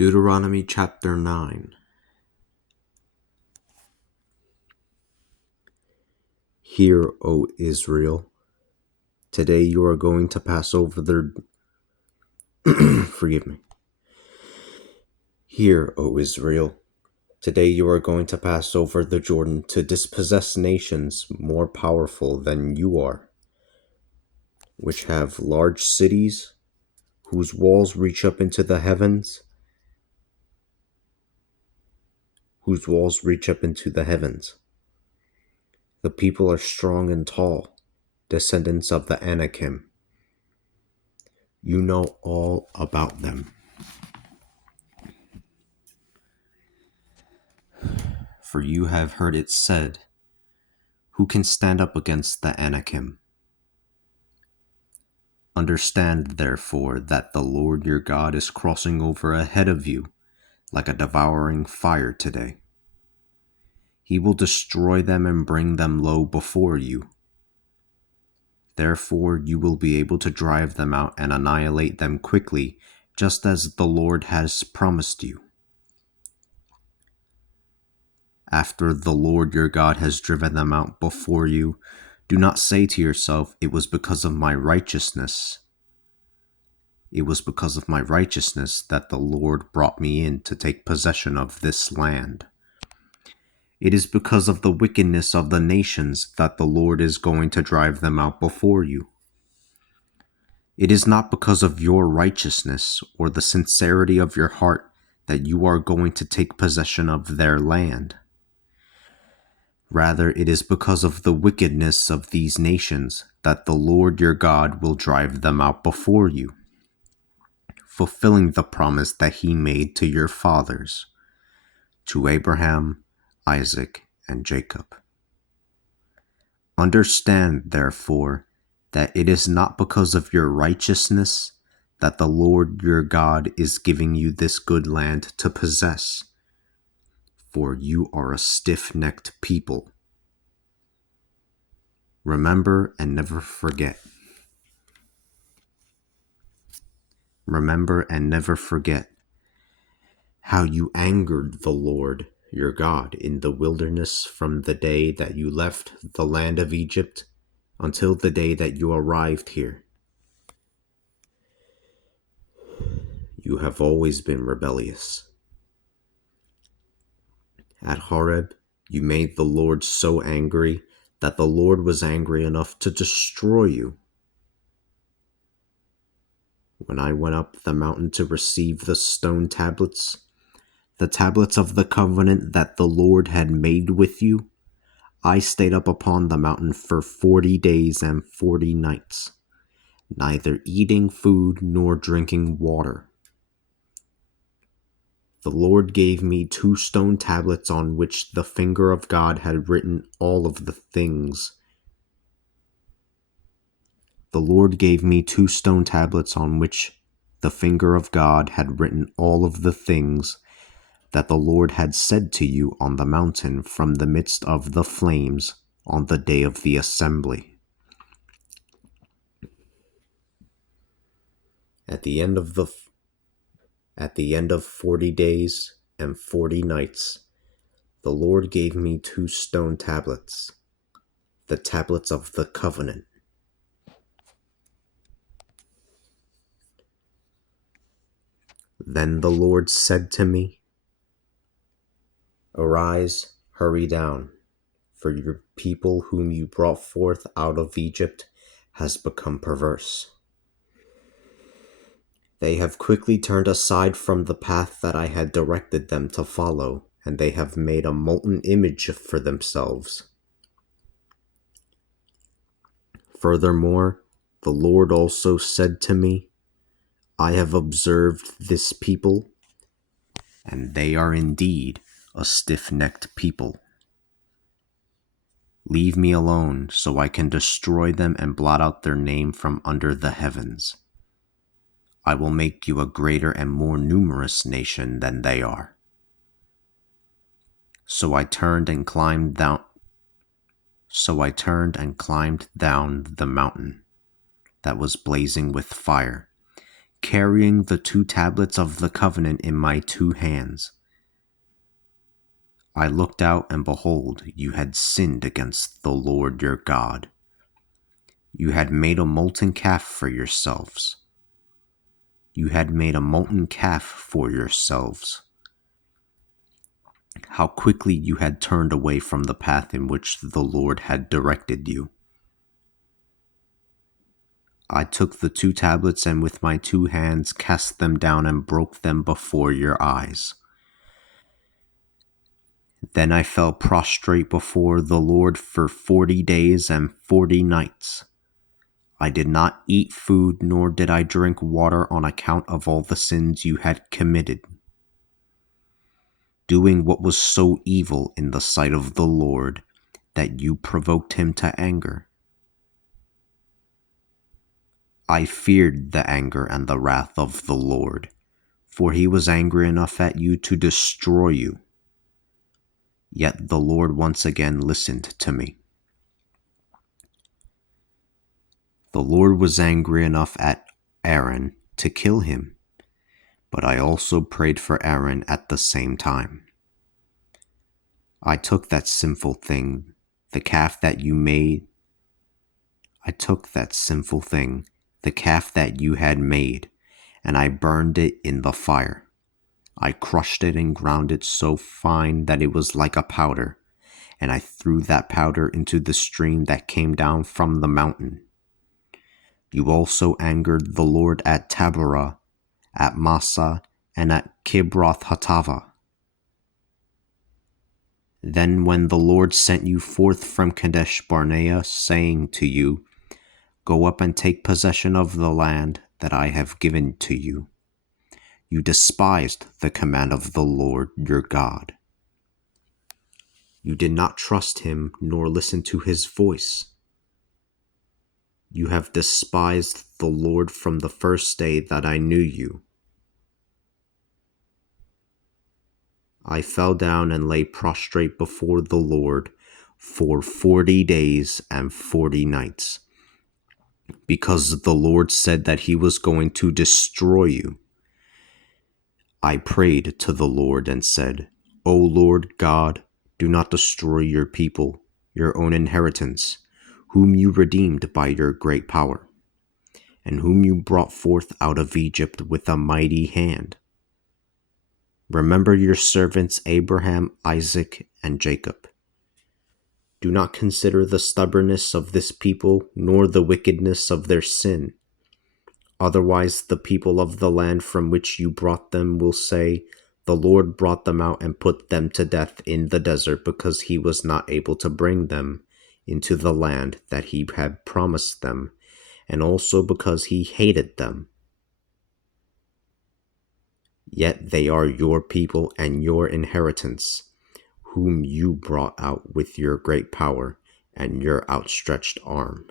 Deuteronomy chapter 9. Hear, O Israel, today you are going to pass over the forgive me. Hear, O Israel, today you are going to pass over the Jordan to dispossess nations more powerful than you are, which have large cities, whose walls reach up into the heavens, The people are strong and tall, descendants of the Anakim. You know all about them. For you have heard it said, who can stand up against the Anakim? Understand, therefore, that the Lord your God is crossing over ahead of you like a devouring fire today. He will destroy them and bring them low before you. Therefore, you will be able to drive them out and annihilate them quickly, just as the Lord has promised you. After the Lord your God has driven them out before you, do not say to yourself, it was because of my righteousness. It was because of my righteousness that the Lord brought me in to take possession of this land. It is because of the wickedness of the nations that the Lord is going to drive them out before you. It is not because of your righteousness or the sincerity of your heart that you are going to take possession of their land. Rather, it is because of the wickedness of these nations that the Lord your God will drive them out before you, fulfilling the promise that he made to your fathers, to Abraham, Isaac, and Jacob. Understand, therefore, that it is not because of your righteousness that the Lord your God is giving you this good land to possess, for you are a stiff-necked people. Remember and never forget. Remember and never forget how you angered the Lord your God in the wilderness from the day that you left the land of Egypt until the day that you arrived here. You have always been rebellious. At Horeb, you made the Lord so angry that the Lord was angry enough to destroy you. When I went up the mountain to receive the stone tablets, the tablets of the covenant that the Lord had made with you, I stayed up upon the mountain for 40 days and 40 nights, neither eating food nor drinking water. The Lord gave me 2 stone tablets on which the finger of God had written all of the things. The Lord gave me 2 stone tablets on which the finger of God had written all of the things that the Lord had said to you on the mountain from the midst of the flames on the day of the assembly. At the end of 40 days and 40 nights, the Lord gave me 2 stone tablets, the tablets of the covenant. Then the Lord said to me, Arise, hurry down, for your people whom you brought forth out of Egypt has become perverse. They have quickly turned aside from the path that I had directed them to follow, and they have made a molten image for themselves. Furthermore, the Lord also said to me, I have observed this people, and they are indeed a stiff-necked people. Leave me alone so I can destroy them and blot out their name from under the heavens. I will make you a greater and more numerous nation than they are. So I turned and climbed down the mountain that was blazing with fire, carrying the 2 tablets of the covenant in my 2 hands. I looked out, and behold, you had sinned against the Lord your God. You had made a molten calf for yourselves. You had made a molten calf for yourselves. How quickly you had turned away from the path in which the Lord had directed you. I took the 2 tablets and with my 2 hands cast them down and broke them before your eyes. Then I fell prostrate before the Lord for 40 days and 40 nights. I did not eat food, nor did I drink water on account of all the sins you had committed, doing what was so evil in the sight of the Lord that you provoked him to anger. I feared the anger and the wrath of the Lord, for he was angry enough at you to destroy you. Yet the Lord once again listened to me. The Lord was angry enough at Aaron to kill him, but I also prayed for Aaron at the same time. I took that sinful thing, the calf that you had made, and I burned it in the fire. I crushed it and ground it so fine that it was like a powder, and I threw that powder into the stream that came down from the mountain. You also angered the Lord at Taberah, at Massa, and at Kibroth Hattava. Then when the Lord sent you forth from Kadesh Barnea, saying to you, "Go up and take possession of the land that I have given to you," you despised the command of the Lord your God. You did not trust him nor listen to his voice. You have despised the Lord from the first day that I knew you. I fell down and lay prostrate before the Lord for 40 days and 40 nights, because the Lord said that he was going to destroy you. I prayed to the Lord and said, "O Lord God, do not destroy your people, your own inheritance, whom you redeemed by your great power, and whom you brought forth out of Egypt with a mighty hand. Remember your servants Abraham, Isaac, and Jacob. Do not consider the stubbornness of this people, nor the wickedness of their sin. Otherwise the people of the land from which you brought them will say, 'The Lord brought them out and put them to death in the desert because he was not able to bring them into the land that he had promised them, and also because he hated them.' Yet they are your people and your inheritance, whom you brought out with your great power and your outstretched arm."